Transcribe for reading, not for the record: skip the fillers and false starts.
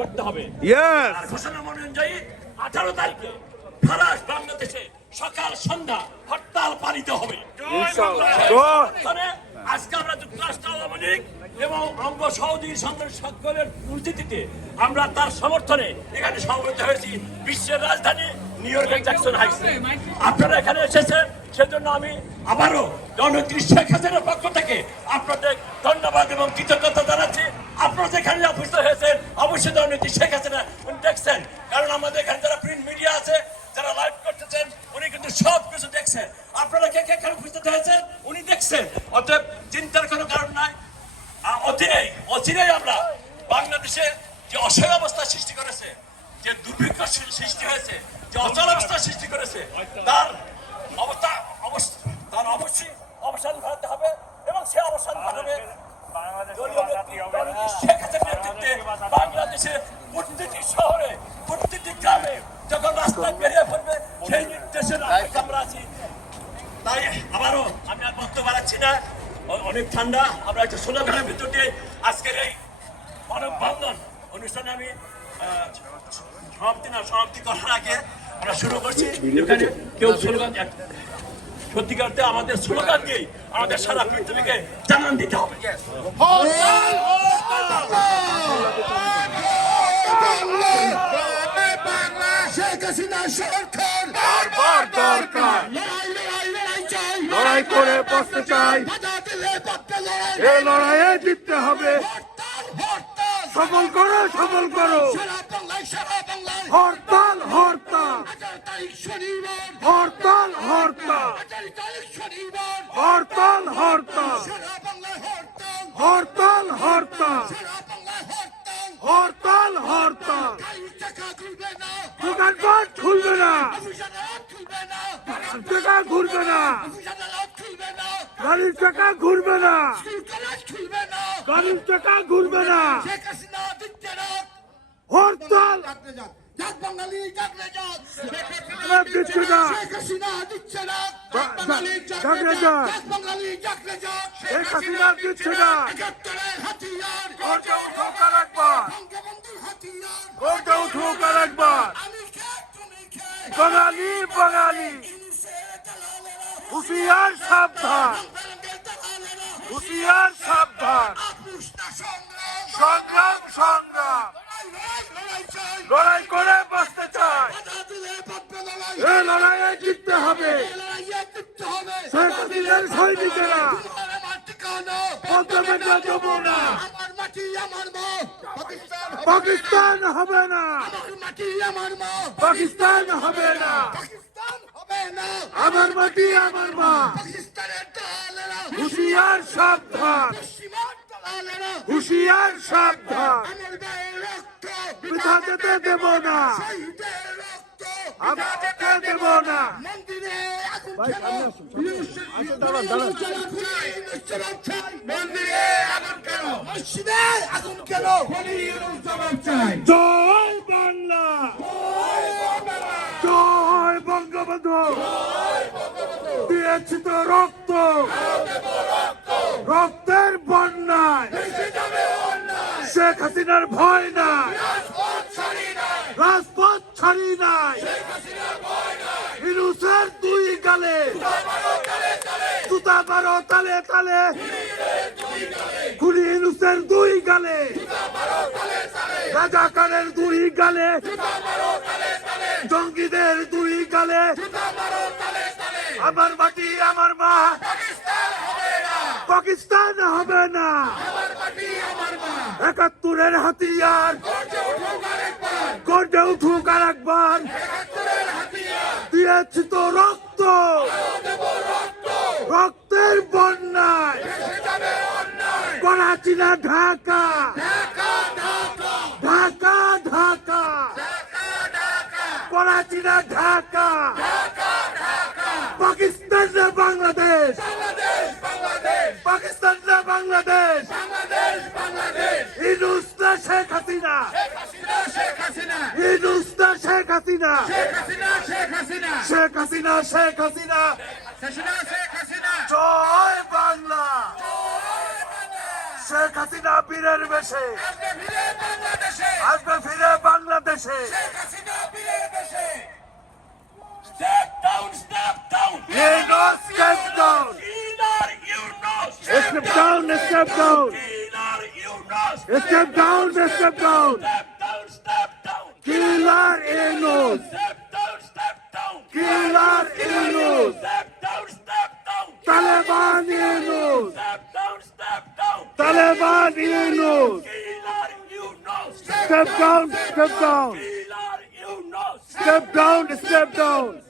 করতে হবে। আর ঘোষণা অনুযায়ী 18 তারিখে সারা বাংলাদেশে সকাল সন্ধ্যা হরতাল পালিত হবে। আজকে আমরা যুক্তরাষ্ট্র আওয়ামী লীগ এবং অঙ্গ সহযোগী সকলের উপস্থিতিতে আমরা তার সমর্থনে এখানে সমবেত হয়েছি বিশ্বের রাজধানী নিউ ইয়র্কের জ্যাকসন হাইটসে। আপনারা এখানে এসেছেন সেজন্য আমি আবারও জননেত্রী শেখ হাসিনার পক্ষ থেকে আপনাদের ধন্যবাদ এবং কৃতজ্ঞতা জানাচ্ছি। আপনারা যেখানে উপস্থিত হয়েছেন অবশ্যই জননেত্রী শেখ হাসিনা উনি দেখছেন, কারণ আমাদের এখানে যারা প্রিন্ট মিডিয়া আছে, যারা লাইভ করতেছেন, উনি কিন্তু সব কিছু দেখছেন। আপনারা কে কে এখানে উপস্থিত হয়েছেন উনি দেখছেন, অতএব চিন্তার কোনো কারণ নাই। অচিরেই আমরা বাংলাদেশে যে অসহায় অবস্থা সৃষ্টি করেছে, যে দুর্ভিক্ষ সৃষ্টি হয়েছে, যে অচল অবস্থা সৃষ্টি করেছে, তার অবশ্যই অবসান ঘটাতে হবে এবং সে অবসান ঘটাবে শেখ হাসিনার নেতৃত্বে। বাংলাদেশে প্রতিটি শহরে প্রতিটি গ্রামে যখন রাস্তায় বেরিয়ে পড়বে সেই নির্দেশের আমরা আছি। তাই আবারও আমি আর বক্তব্য বাড়াচ্ছি না, অনেক ঠান্ডা। আমরা একটা স্লোগানের ভিতর দিয়ে আজকের এই মানববন্ধন অনুষ্ঠানে আমি সমাপ্তি করার আগে আমরা শুরু করছি। এখানে কেউ স্লোগান, সত্যিকারতে আমাদের স্লোগান দিয়ে আমাদের সারা পৃথিবীকে জানান দিতে হবে। লড়াই করে বসতে চাই, এই লড়াইয়ে জিততে হবে। সফল করো, সফল করো, হরতাল হরতাল, হরতাল হরতাল, হরতাল হরতাল, হরতাল হরতাল, হরতাল হরতাল। দোকানপাট খুলবে না, টাকা ঘুরবে না, গাড়ির টাকা ঘুরবে না, গাড়ির টাকা ঘুরবে না, হরতাল দিচ্ছে না, জাগরে যাক, শেখ হাসিনা দিচ্ছে না। ঠোকার একবার, ঠোকার একবার, বাঙালি বাঙালি হুঁশিয়ার সাবধান, হুঁশিয়ার সাবধান। সংগ্রাম সংগ্রাম, লড়াই করে বাঁচতে চাই, এ লড়াইয়ে জিততে হবে। শেখ হাসিনার সৈনিকেরা পদ্মা দেবো না, পাকিস্তান হবে না, পাকিস্তান হবে না, আমার মাটি আমার মা। হুঁশিয়ার সাবধান, হুঁশিয়ার সাবধান, বৃথা যেতে দেব না, আমি যেতে দেব না। জয় বাংলা, জয় বঙ্গবন্ধু, দিয়েছি তো রক্ত, রক্তের বন্যায় শেখ হাসিনার ভয় নাই, রাজপথ ছাড়ি নাই। ইউনূসের দুই গালে জুতা মারো তালে তালে, খুনি ইউনূসের দুই গালে, রাজাকারের দুই গালে, জঙ্গিদের দুই গালে। আমার মাটি আমার মা, পাকিস্তান হবে না। ৭১-এর হাতিয়ার গর্জে উঠুক আর একবার, দিয়েছি তো রক্ত, রক্তের বন্যায় করাচি না ঢাকা, ঢাকা ঢাকা, করাচি না ঢাকা, পাকিস্তান না বাংলাদেশ, পাকিস্তান না বাংলাদেশ, ইউনূস না শেখ হাসিনা, ইউনূস না শেখ হাসিনা, শেখ হাসিনা, শেখ হাসিনা। জয় বাংলা, শেখ হাসিনা বীরের বেশে আসবে ফিরে। Step down, step down. Killer Yunus. Step down, step down. Step down, step down. Killer Yunus. Step down, step down. Killer Yunus. Step down, step down. Taliban Yunus. Step down, step down. Taliban Yunus. Killer Yunus. Step down, step down. Killer Yunus. Step down, step down.